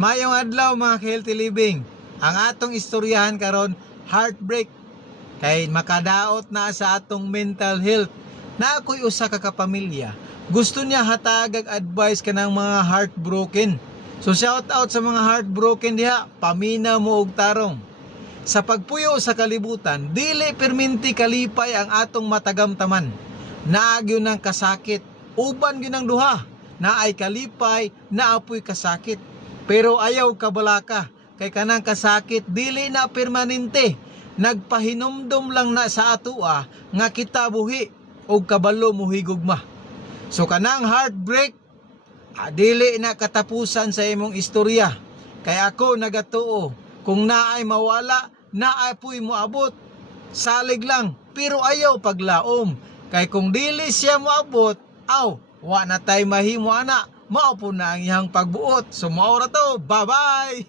Mayong adlaw mga healthy living. Ang atong istoryahan karon heartbreak kay makadaot na sa atong mental health. Na ako'y usa ka kapamilya. Gusto niya hatagag advice kanang mga heartbroken. So shout out sa mga heartbroken diha, pamina mo og tarong. Sa pagpuyo sa kalibutan, dili perminti kalipay ang atong matagamtaman. Naagyo ng kasakit, uban gyud ang duha. Naay kalipay, naapoy kasakit. Pero ayaw kabalaka, kay kanang kasakit dili na permanente. Nagpahinumdom lang na sa atoa nga kita buhi o kabalo muhigugma. So kanang heartbreak, dili na katapusan sa imong istorya. Kay ako nagatuo, kung naay mawala, naay puy moabot. Salig lang, pero ayaw paglaom. Kay kung dili siya moabot, wa na tay mahimo ana. Mao po na ang iyang pagbuot. So mao ra to. Bye-bye.